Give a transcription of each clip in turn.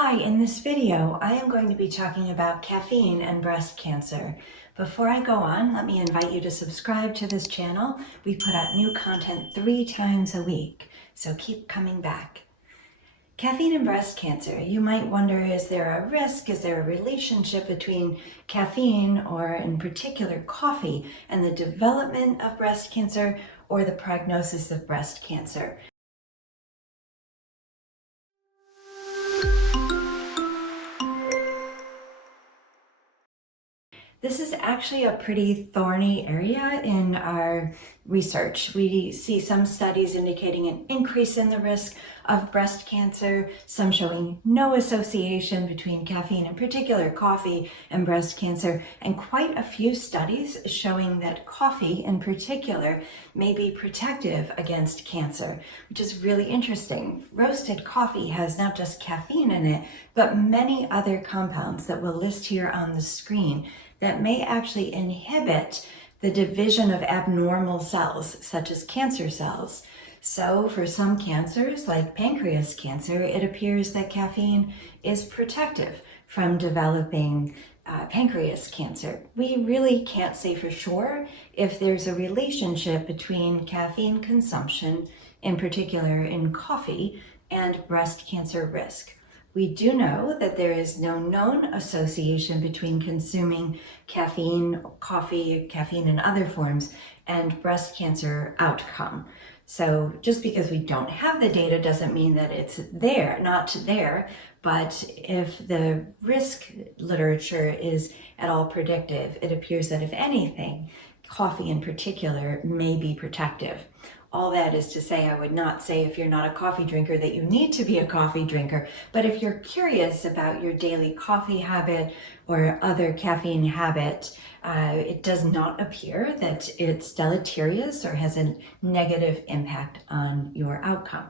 Hi, in this video, I am going to be talking about caffeine and breast cancer. Before I go on, let me invite you to subscribe to this channel. We put out new content 3 times a week, so keep coming back. Caffeine and breast cancer. You might wonder, is there a risk? Is there a relationship between caffeine, or in particular coffee, and the development of breast cancer or the prognosis of breast cancer? This is actually a pretty thorny area in our research. We see some studies indicating an increase in the risk of breast cancer, some showing no association between caffeine, in particular coffee, and breast cancer, and quite a few studies showing that coffee in particular may be protective against cancer, which is really interesting. Roasted coffee has not just caffeine in it, but many other compounds that we'll list here on the screen that may actually inhibit the division of abnormal cells, such as cancer cells. So for some cancers, like pancreas cancer, it appears that caffeine is protective from developing pancreas cancer. We really can't say for sure if there's a relationship between caffeine consumption, in particular in coffee, and breast cancer risk. We do know that there is no known association between consuming caffeine, coffee, caffeine in other forms, and breast cancer outcome. So just because we don't have the data doesn't mean that it's there, not there, but if the risk literature is at all predictive, it appears that if anything, coffee in particular may be protective. All that is to say, I would not say if you're not a coffee drinker that you need to be a coffee drinker, but if you're curious about your daily coffee habit or other caffeine habit, it does not appear that it's deleterious or has a negative impact on your outcome.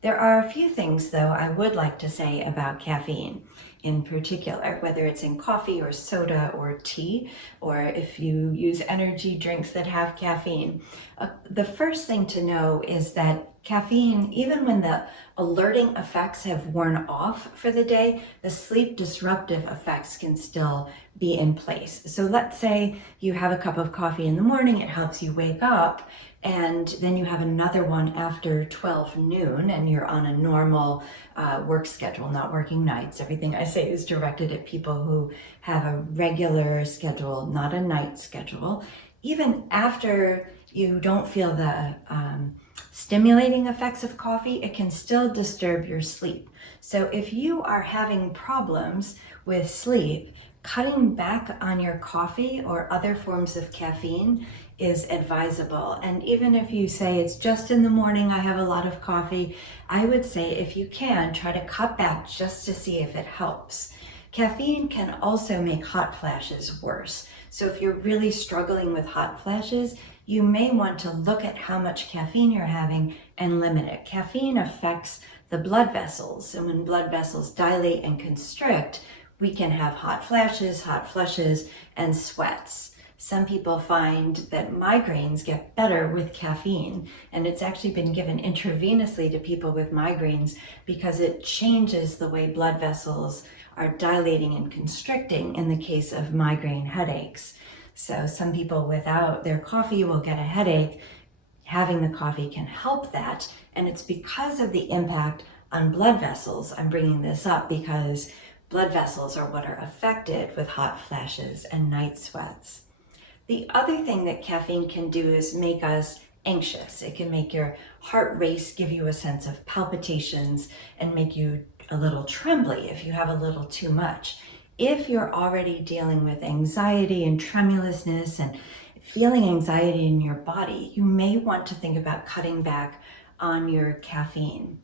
There are a few things, though, I would like to say about caffeine in particular, whether it's in coffee or soda or tea, or if you use energy drinks that have caffeine. The first thing to know is that caffeine, even when the alerting effects have worn off for the day, the sleep disruptive effects can still be in place. So let's say you have a cup of coffee in the morning, it helps you wake up, and then you have another one after 12 noon and you're on a normal work schedule, not working nights. Everything I say is directed at people who have a regular schedule, not a night schedule. Even after you don't feel the stimulating effects of coffee, it can still disturb your sleep. So if you are having problems with sleep, cutting back on your coffee or other forms of caffeine is advisable. And even if you say it's just in the morning, I have a lot of coffee, I would say if you can, try to cut back just to see if it helps. Caffeine can also make hot flashes worse. So if you're really struggling with hot flashes, you may want to look at how much caffeine you're having and limit it. Caffeine affects the blood vessels, and when blood vessels dilate and constrict, we can have hot flashes, hot flushes, and sweats. Some people find that migraines get better with caffeine, and it's actually been given intravenously to people with migraines because it changes the way blood vessels are dilating and constricting in the case of migraine headaches. So some people without their coffee will get a headache. Having the coffee can help that, and it's because of the impact on blood vessels. I'm bringing this up because blood vessels are what are affected with hot flashes and night sweats. The other thing that caffeine can do is make us anxious. It can make your heart race, give you a sense of palpitations, and make you a little trembly if you have a little too much. If you're already dealing with anxiety and tremulousness and feeling anxiety in your body, you may want to think about cutting back on your caffeine.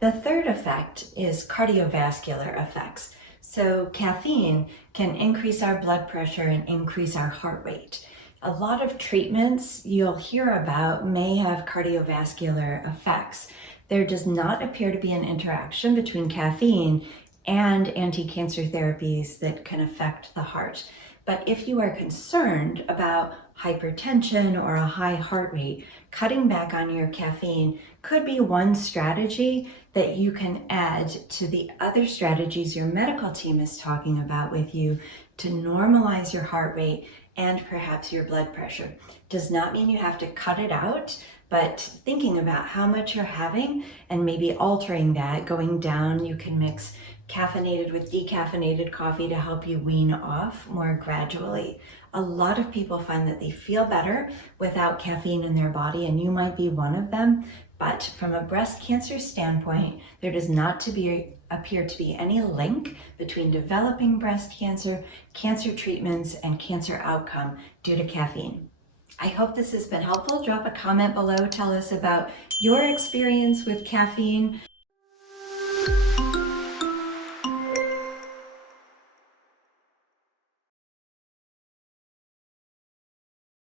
The third effect is cardiovascular effects. So caffeine can increase our blood pressure and increase our heart rate. A lot of treatments you'll hear about may have cardiovascular effects. There does not appear to be an interaction between caffeine and anti-cancer therapies that can affect the heart. But if you are concerned about hypertension or a high heart rate, cutting back on your caffeine could be one strategy that you can add to the other strategies your medical team is talking about with you to normalize your heart rate and perhaps your blood pressure. Does not mean you have to cut it out, but thinking about how much you're having and maybe altering that, going down. You can mix caffeinated with decaffeinated coffee to help you wean off more gradually. A lot of people find that they feel better without caffeine in their body, and you might be one of them. But from a breast cancer standpoint, there does not appear to be any link between developing breast cancer, cancer treatments, and cancer outcome due to caffeine. I hope this has been helpful. Drop a comment below. Tell us about your experience with caffeine.